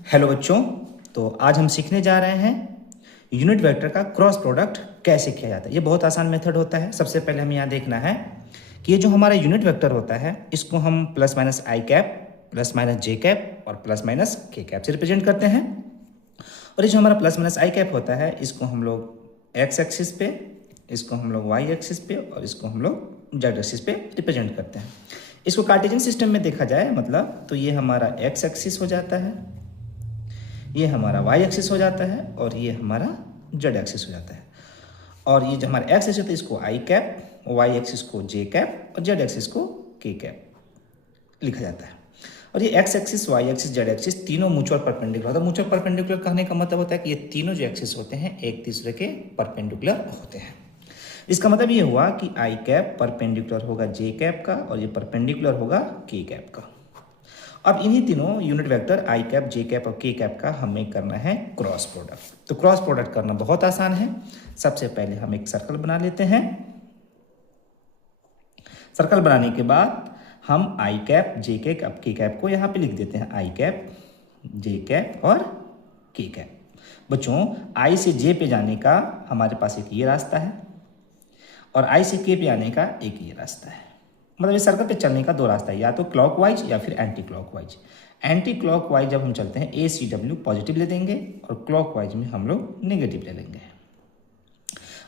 Hello बच्चों। तो आज हम सीखने जा रहे हैं यूनिट वेक्टर का क्रॉस प्रोडक्ट कैसे किया जाता है। ये बहुत आसान मेथड होता है। सबसे पहले हमें यहाँ देखना है कि ये जो हमारा यूनिट वेक्टर होता है इसको हम प्लस माइनस आई कैप, प्लस माइनस जे कैप और प्लस माइनस के कैप से रिप्रेजेंट करते हैं। और ये जो हमारा प्लस माइनस आई कैप होता है इसको हम लोग एक्स एक्सिस पे, इसको हम लोग वाई एक्सिस पे और इसको हम लोग जेड एक्सिस पे रिप्रेजेंट करते हैं। इसको कार्टेशियन सिस्टम में देखा जाए मतलब तो ये हमारा एक्स एक्सिस हो जाता है, ये हमारा वाई एक्सिस हो जाता है और ये हमारा जेड एक्सिस हो जाता है। और ये जो हमारा एक्स एक्सिस होता है इसको आई कैप, वाई एक्सिस को जे कैप और जेड एक्सिस को के कैप लिखा जाता है। और ये X axis, Y axis, Z axis तीनों म्यूचुअल परपेंडिकुलर होता है। म्यूचुअल परपेंडिकुलर कहने का मतलब होता है कि ये तीनों जो एक्सिस होते हैं एक दूसरे के परपेंडिकुलर होते हैं। इसका मतलब ये हुआ कि आई कैप परपेंडिकुलर होगा जे कैप का और ये परपेंडिकुलर होगा के कैप का। अब इन्हीं तीनों यूनिट वेक्टर आई कैप, जे कैप और के कैप का हमें करना है क्रॉस प्रोडक्ट। तो क्रॉस प्रोडक्ट करना बहुत आसान है। सबसे पहले हम एक सर्कल बना लेते हैं। सर्कल बनाने के बाद हम आई कैप, जे कैप, के कैप को यहाँ पे लिख देते हैं। आई कैप, जे कैप और के कैप। बच्चों, आई से जे पे जाने का हमारे पास एक ये रास्ता है और आई से के पे आने का एक ये रास्ता है। मतलब इस सर्कल पे चलने का दो रास्ता है, या तो क्लॉकवाइज या फिर एंटी क्लॉकवाइज। एंटी क्लॉकवाइज जब हम चलते हैं ACW पॉजिटिव ले देंगे और क्लॉकवाइज में हम लोग नेगेटिव ले लेंगे।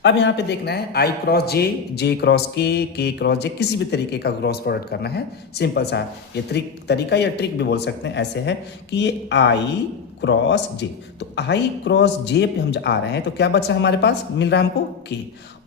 अब यहाँ पे देखना है आई क्रॉस जे, जे क्रॉस के क्रॉस जे, किसी भी तरीके का क्रॉस प्रोडक्ट करना है। सिंपल सा ये तरीका या ट्रिक भी बोल सकते हैं। ऐसे है कि ये आई क्रॉस जे, तो आई क्रॉस जे पे हम आ रहे हैं तो क्या बच रहा है हमारे पास, मिल रहा है हमको के।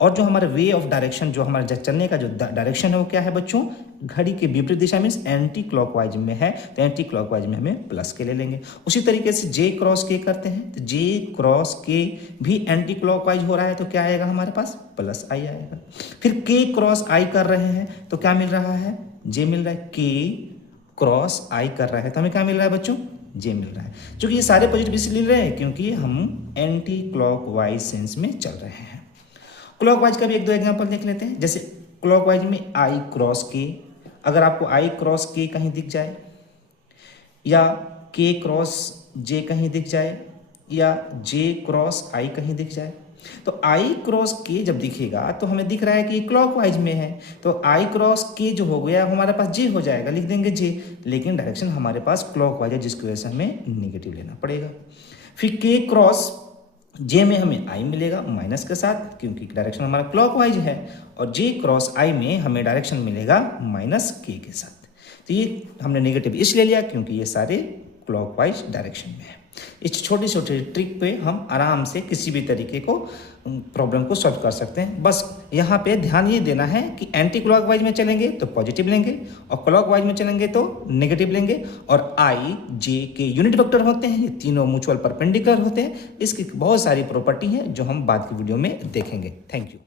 और जो हमारे वे ऑफ डायरेक्शन, जो हमारा चलने का जो डायरेक्शन है वो क्या है बच्चों, घड़ी के विपरीत दिशा मीन्स एंटी क्लॉकवाइज में है, तो एंटी क्लॉकवाइज में हमें प्लस के ले लेंगे। उसी तरीके से जे क्रॉस के करते हैं तो जे क्रॉस के भी एंटी क्लॉकवाइज हो रहा है तो क्या आएगा हमारे पास, प्लस आई आएगा। फिर के क्रॉस आई कर रहे हैं तो क्या मिल रहा है, जे मिल रहा है। के क्रॉस आई कर रहा है तो हमें क्या मिल रहा है बच्चों, जे मिल रहा है। क्योंकि ये सारे पॉजिटिव इसलिए मिल रहे हैं क्योंकि हम एंटी क्लॉकवाइज सेंस में चल रहे हैं। क्लॉकवाइज का भी एक दो एग्जांपल देख लेते हैं। जैसे क्लॉकवाइज में आई क्रॉस के, अगर आपको आई क्रॉस के कहीं दिख जाए या के क्रॉस जे कहीं दिख जाए या जे क्रॉस आई कहीं दिख जाए, तो आई क्रॉस के जब दिखेगा तो हमें दिख रहा है कि क्लॉकवाइज में है, तो आई क्रॉस के जो हो गया हमारे पास जे हो जाएगा, लिख देंगे जे। लेकिन डायरेक्शन हमारे पास क्लॉकवाइज है जिसकी वजह से हमें निगेटिव लेना पड़ेगा। फिर के क्रॉस जे में हमें आई मिलेगा माइनस के साथ क्योंकि डायरेक्शन हमारा क्लॉकवाइज है, और जे क्रॉस आई में हमें डायरेक्शन मिलेगा माइनस के साथ। तो ये हमने नेगेटिव इसलिए लिया क्योंकि ये सारे क्लॉकवाइज डायरेक्शन में है। इस छोटी छोटी ट्रिक पे हम आराम से किसी भी तरीके को प्रॉब्लम को सॉल्व कर सकते हैं। बस यहाँ पे ध्यान ये देना है कि एंटी क्लॉकवाइज में चलेंगे तो पॉजिटिव लेंगे और क्लॉकवाइज में चलेंगे तो नेगेटिव लेंगे। और आई जे के यूनिट वेक्टर होते हैं, ये तीनों म्यूचुअल परपेंडिकुलर होते हैं। इसकी बहुत सारी प्रॉपर्टी है जो हम बाद की वीडियो में देखेंगे। Thank you.